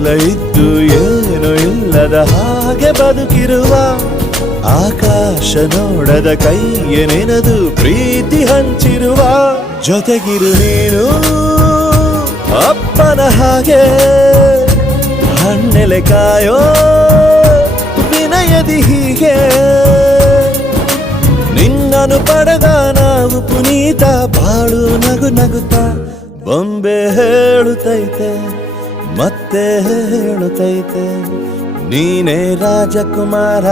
ಎಲ್ಲ ಇದ್ದು ಏನು ಇಲ್ಲದ ಹಾಗೆ ಬದುಕಿರುವ ಆಕಾಶ ನೋಡದ ಕೈಯ ನೆನೆದು ಪ್ರೀತಿ ಹಂಚಿರುವ ಜೊತೆಗಿರು ನೀನು ಅಪ್ಪನ ಹಾಗೆ ಹಣ್ಣೆಲೆ ಕಾಯೋ ವಿನಯದಿ ಹೀಗೆ ನಿನ್ನನು ಪಡೆದ ನಾವು ಪುನೀತ ಬಾಳು ನಗು ನಗುತ್ತಾ ಬೊಂಬೆ ಹೇಳುತ್ತೈತೆ ಮತ್ತೆ ಹೇಳುತ್ತೈತೆ ನೀನೇ ರಾಜಕುಮಾರ.